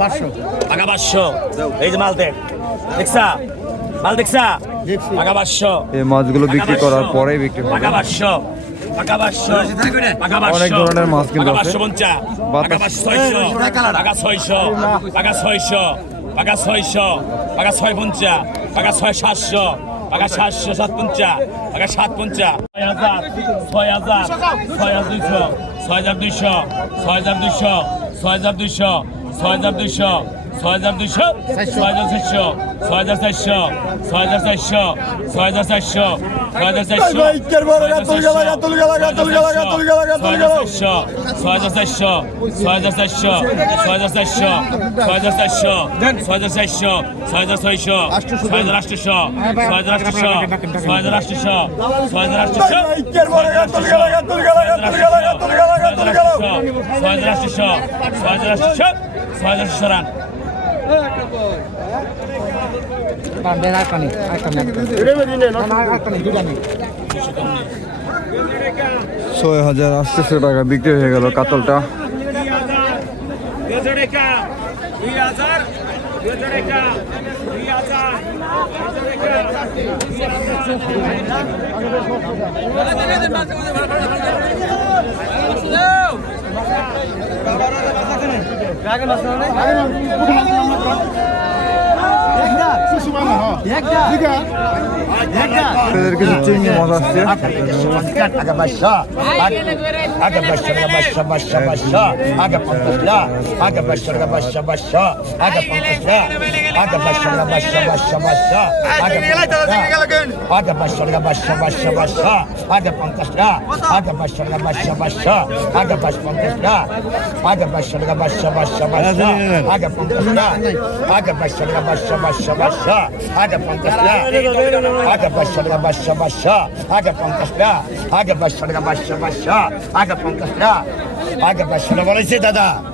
গেছে? পাকা পাঁচশো। এই যে মাল দেখ দেখছা? মাল দেখছা? পাকা পাঁচশো। এই মাছগুলো বিক্রি করার পরেই বিক্রি হবে। পাকা পাঁচশো। পাঁচশো। পাঁচশো। অনেক ধরনের মাছ কিন্তু আছে। পাঁচশো পাঁচশো ছয়শো। পাকা ছয়শো। পাকা ছয়শো। পাকা ছয় পঞ্চাশ পাকা ছয় সাতশো। পাকা সাতশো সাত পঞ্চাশ পাকা সাত পঞ্চাশ ছয় হাজার। ছয় হাজার। ছয় হাজার দুইশো। ছয় হাজার দুইশো। ছয় হাজার দুইশো। ছয় হাজার দুইশো। ছয় হাজার দুইশো ছয় হাজার দুইশো ছয় হাজার চারশো ছয় হাজার চারশো ছয় হাজার চারশো ছয় হাজার চারশো ছয় হাজার চারশো ছয় হাজার চারশো ছয় হাজার চারশো ছয় হাজার চারশো ছয় হাজার চারশো ছয় হাজার চারশো ছয় হাজার ছয়শো ছয় হাজার আটশো ছয় হাজার আটশো ছয় হাজার আটশো ছয় হাজার আটশো ছয় হাজার আটশো ছয় হাজার আটশো ছয়জন সরান ছয় হাজার আটশো টাকা বিক্রি হয়ে গেল কাতলটা। বাবা আপনাদের কিছু চিংড়ি মাছ আসছে আগে বাসা আগে বাসা বাসা বাসা বাসা আগে পঞ্চাশ আগে বাসা বাসা বাসা আগে পঞ্চাশ Hadi başla başla başla başla. Hadi başla. Hadi başla başla başla başla. Hadi pankasla. Hadi başla başla başla. Hadi baş pankasla. Hadi başla başla başla başla. Hadi pankasla. Hadi başla başla başla başla. Hadi pankasla. Hadi başla başla başla. Hadi pankasla. Hadi başla başla başla. Hadi pankasla. Hadi başla. Var ise dada.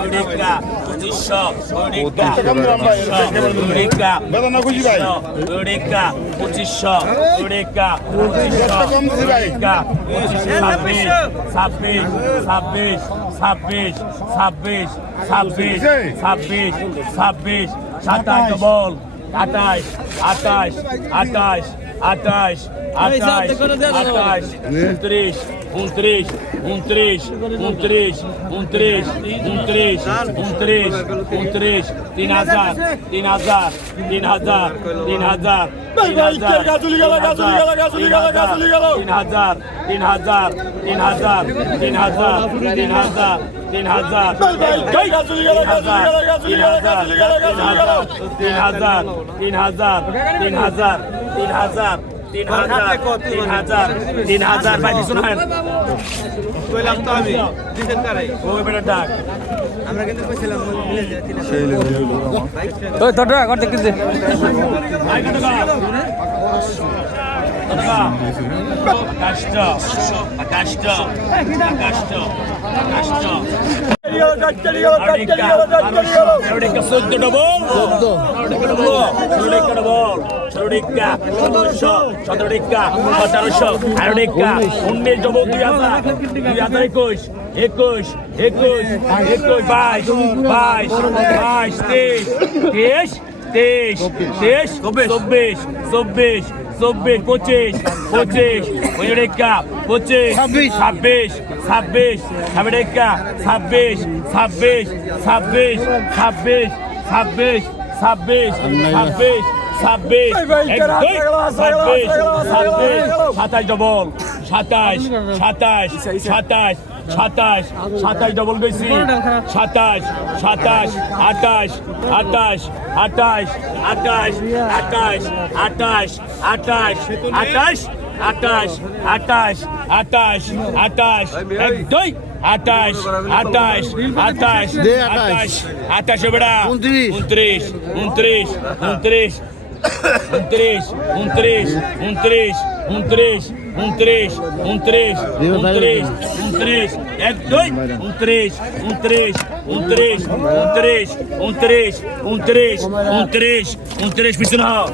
Obrigado. পঁচিশশো ছাব্বিশ ছাব্বিশ ছাব্বিশ ছাব্বিশ ছাব্বিশ ছাব্বিশ ছাব্বিশ ছাব্বিশ সাতাশ বল আঠাশ আঠাশ আঠাশ আঠাশ আঠাশ আঠাশ উনত্রিশ উনত্রিশ উনত্রিশ উনত্রিশ উনত্রিশ উনত্রিশ উনত্রিশ উনত্রিশ তিন হাজার তিন হাজার তিন হাজার তিন হাজার তিন হাজার তিন হাজার তিন হাজার তিন হাজার তিন হাজার তিন হাজার তিন হাজার তিন হাজার তিন হাজার তিন হাজার তিন হাজার তিন হাজার তিন হাজার তিন হাজার তিন হাজার ভাই দিচ্ছ না ওই বেটার একুশ একুশ একুশ একুশ বাইশ বাইশ বাইশ তেইশ তেইশ চব্বিশ চব্বিশ চব্বিশ পঁচিশ পঁচিশ পঁচিশ পঁচিশ ছাব্বিশ ছাব্বিশ ছাব্বিশ ছাব্বিশ ছাব্বিশ ছাব্বিশ ছাব্বিশ ছাব্বিশ ছাব্বিশ ছাব্বিশ ছাব্বিশ ছাব্বিশ এক ছাব্বিশ ছাব্বিশ সাতাশ ডবল সাতাশ সাতাশ সাতাশ সাতাশ সাতাশ ডবল বেশি সাতাশ সাতাশ আটাশ আটাশ আটাশ আটাশ আটাশ আটাশ আটাশ আটাশ আটাশ আটাশ আটাশ আটাশ এক দুই আটাশ আটাশ আটাশ দে আটাশ। আটাশ আটাশ বেড়া উনত্রিশ। উনত্রিশ উনত্রিশ উনত্রিশ উনত্রিশ উনত্রিশ উনত্রিশ উনত্রিশ উনত্রিশ উনত্রিশ উনত্রিশ উনত্রিশ এক দুই উনত্রিশ উনত্রিশ উনত্রিশ উনত্রিশ উনত্রিশ উনত্রিশ উনত্রিশ উনত্রিশ পিছনে হও